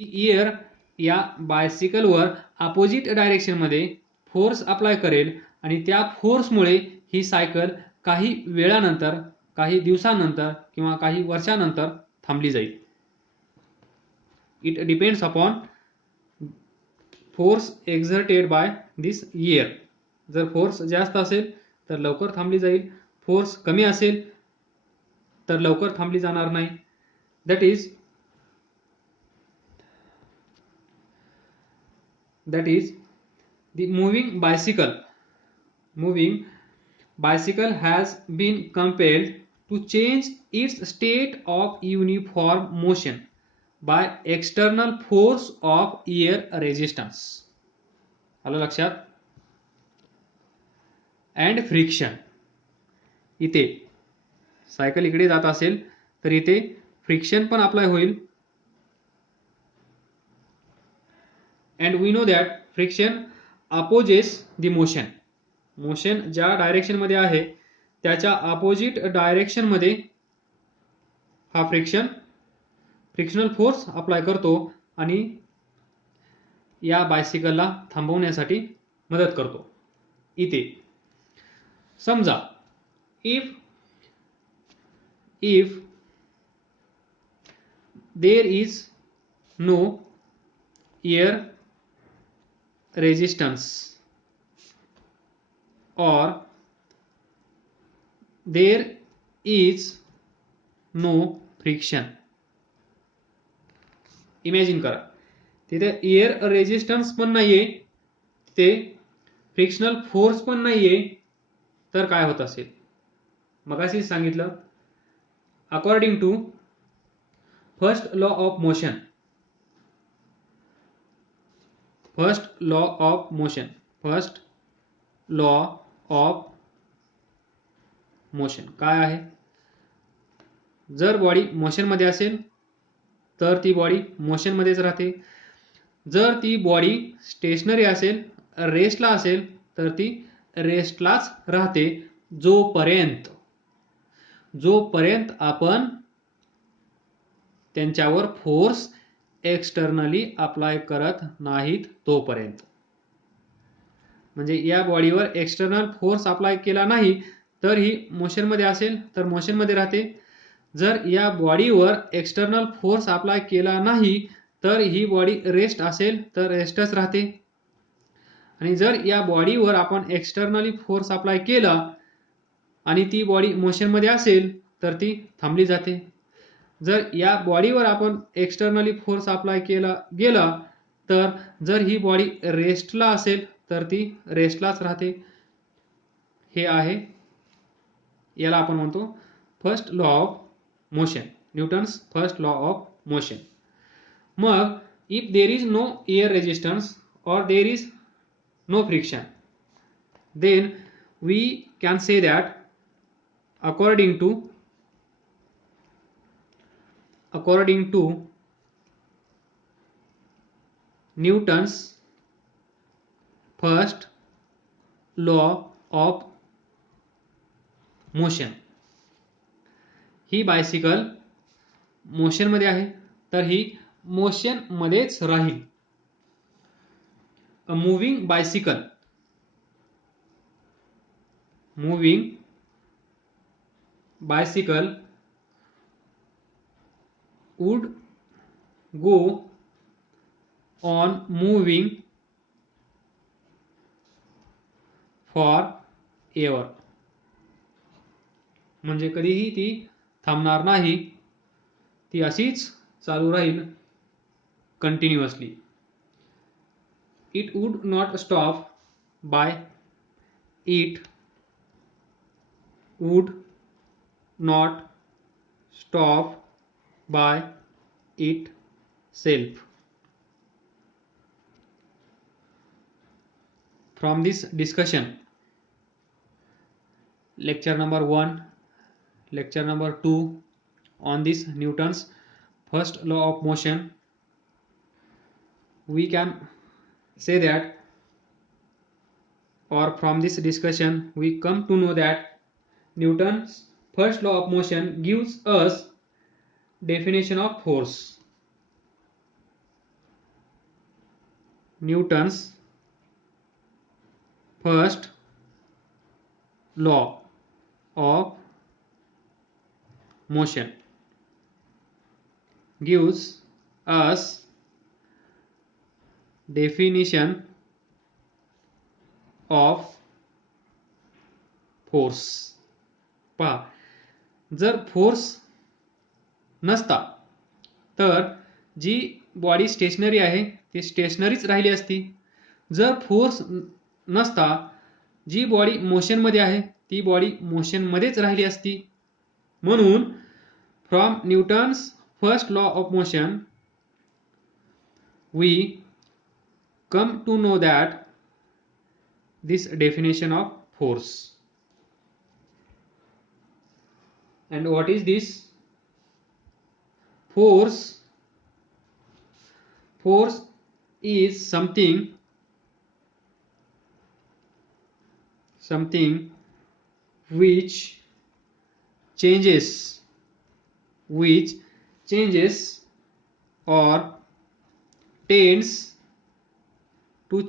Air या बायसिकलवर opposite डायरेक्शनमध्ये force apply करेल आणि त्या फोर्समुळे ही सायकल काही वेळानंतर, काही दिवसानंतर किंवा काही वर्षानंतर थांबली जाईल. It depends upon force exerted by this air. जर फोर्स जास्त असेल तर लवकर थांबली जाईल, फोर्स कमी असेल तर लवकर थांबली जाणार नाही. That is the moving bicycle has been compelled to change its state of uniform motion by external force of air resistance. आलं लक्षात? And friction. इथे सायकल इकडे जात असेल तर इथे फ्रिक्शन पण अप्लाय होईल. And we know that friction opposes the motion. Motion ज्या डायरेक्शन मध्ये आहे त्याच्या अपोजिट डायरेक्शन मध्ये हा फ्रिक्शनल फोर्स अप्लाय करतो आणि या बायसिकलला थांबवण्यासाठी मदत करतो. इथे समजा if there is no air resistance or there is no friction. Imagine करा तिथे एअर रेजिस्टन्स पण नाहीये, तिथे फ्रिक्शनल फोर्स पण नाहीये, तर काय होत असेल? मगाशी सांगितलं according to first law of motion. First law of motion काय आहे? जर बॉडी मोशन मध्ये असेल तर ती बॉडी मोशन मध्येच राहते. जर ती बॉडी स्टेशनरी असेल, रेस्टला असेल तर ती रेस्टलाच राहते जोपर्यंत आपण त्यांच्यावर फोर्स एक्सटर्नली अप्लाय करत नाहीत तोपर्यंत. म्हणजे या बॉडीवर एक्सटर्नल फोर्स अप्लाय केला नाही तर ही मोशन मध्ये असेल तर मोशन मध्ये राहते. जर या बॉडीवर एक्सटर्नल फोर्स अप्लाय केला नाही तर ही बॉडी रेस्ट असेल तर रेस्टच राहते. आणि जर या बॉडीवर आपण एक्सटर्नली फोर्स अप्लाय केला आणि ती बॉडी मोशन मध्ये असेल तर ती थांबली जाते. जर या बॉडीवर आपण एक्सटर्नली फोर्स अप्लाय केला गेला तर जर ही बॉडी रेस्टला असेल तर ती रेस्टलाच राहते. हे आहे, याला आपण म्हणतो first law of motion, Newton's first law of motion. मग if there is no air resistance और there is no friction, then we can say that according to Newton's first law of motion, ही bicycle motion मध्ये आहे तर ही motion मध्येच राहील. A moving bicycle would go on moving forever. म्हणजे कधीही ती थांबणार नाही, ती अशीच चालू राहील continuously. It would not stop by itself. From this discussion, lecture number 1, lecture number 2 on this Newton's first law of motion, we can say that, or from this discussion we come to know that Newton's first law of motion gives us definition of force. Newton's first law of motion gives us definition of force. पहा, जर force नसता तर जी body stationery आहे ती स्टेशनरीच राहिली असती. जर force नसता जी बॉडी मोशनमध्ये आहे ती बॉडी मोशनमध्येच राहिली असती. म्हणून from Newton's first law of motion we come to know that this definition of force. And what is this? Force is something which changes or tends to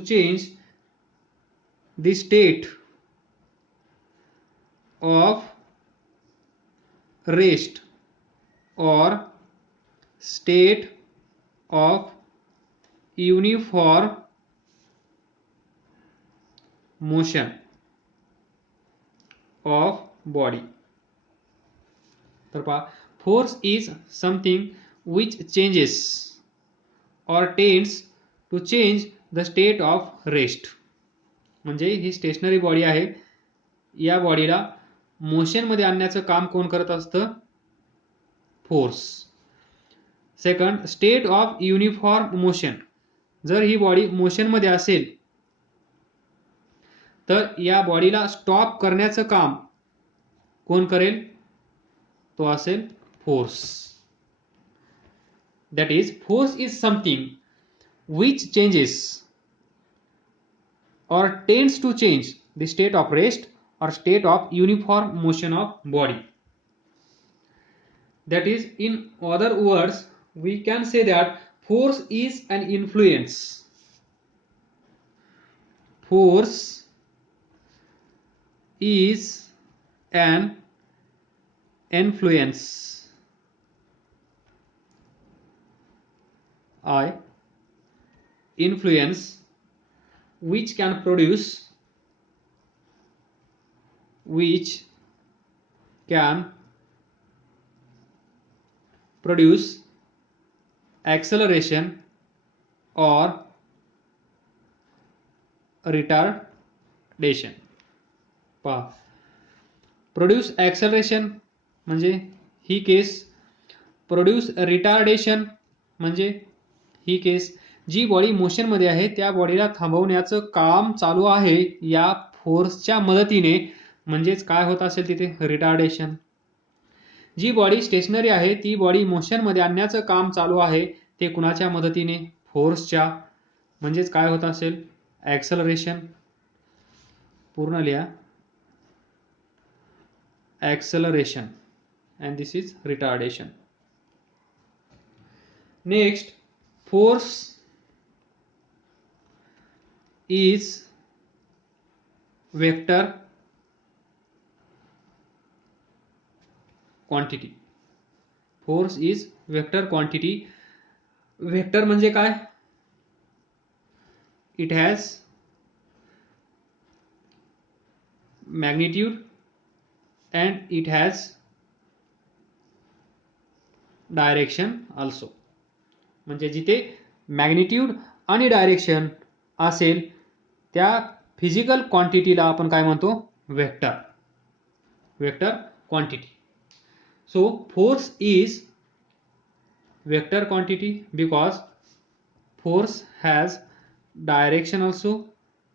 change the state of rest or state of uniform motion of body. तर पहा, force is something which changes or tends to change the state of rest. म्हणजे ही stationery body आहे, या बॉडीला motion मध्ये आणण्याचं काम कोण करत असतं? Force. Second, state of uniform motion. जर ही बॉडी मोशन मध्ये असेल तर या बॉडीला स्टॉप करण्याचं काम कोण करेल? तो असेल force. That is force is something which changes or tends to change the state of rest or state of uniform motion of body. That is, in other words, we can say that force is an influence. Force is an influence. Influence which can produce acceleration or retardation. पहा, produce acceleration म्हणजे ही केस, produce retardation म्हणजे ही केस. जी body मोशनमध्ये आहे त्या बॉडीला थांबवण्याचं काम चालू आहे या फोर्सच्या मदतीने, म्हणजेच काय होत असेल तिथे? रिटार्डेशन. जी बॉडी स्टेशनरी आहे ती बॉडी मोशनमध्ये आणण्याचं काम चालू आहे ते कुणाच्या मदतीने? फोर्सच्या. म्हणजेच काय होत असेल? ॲक्सेलरेशन. पूर्ण लिहा, acceleration, and this is retardation. Next, force is vector quantity. Force is vector quantity. Vector म्हणजे काय? It has magnitude and it has direction also. म्हणजे जिथे मॅग्निट्यूड आणि डायरेक्शन असेल त्या फिजिकल क्वांटिटीला आपण काय म्हणतो? Vector. Vector quantity. So force is vector quantity because force has direction also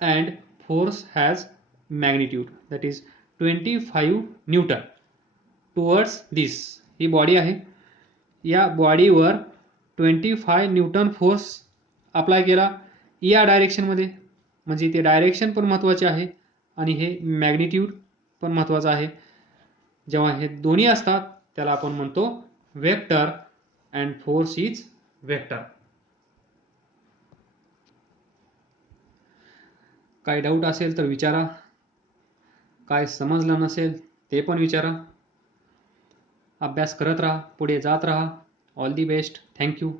and force has magnitude, that is 25 Newton towards this. He body आहे, या बॉडीवर 25 न्यूटन फोर्स अप्लाय केला या डायरेक्शनमध्ये. म्हणजे ते डायरेक्शन पण महत्त्वाचे आहे आणि हे मॅग्निट्यूड पण महत्त्वाचं आहे. जेव्हा हे दोन्ही असतात त्याला आपण म्हणतो vector and force is vector. काय डाऊट असेल तर विचारा, काय समजलं नसेल ते पण विचारा. अभ्यास करत राहा, पुढे जात राहा. All the best. थँक्यू.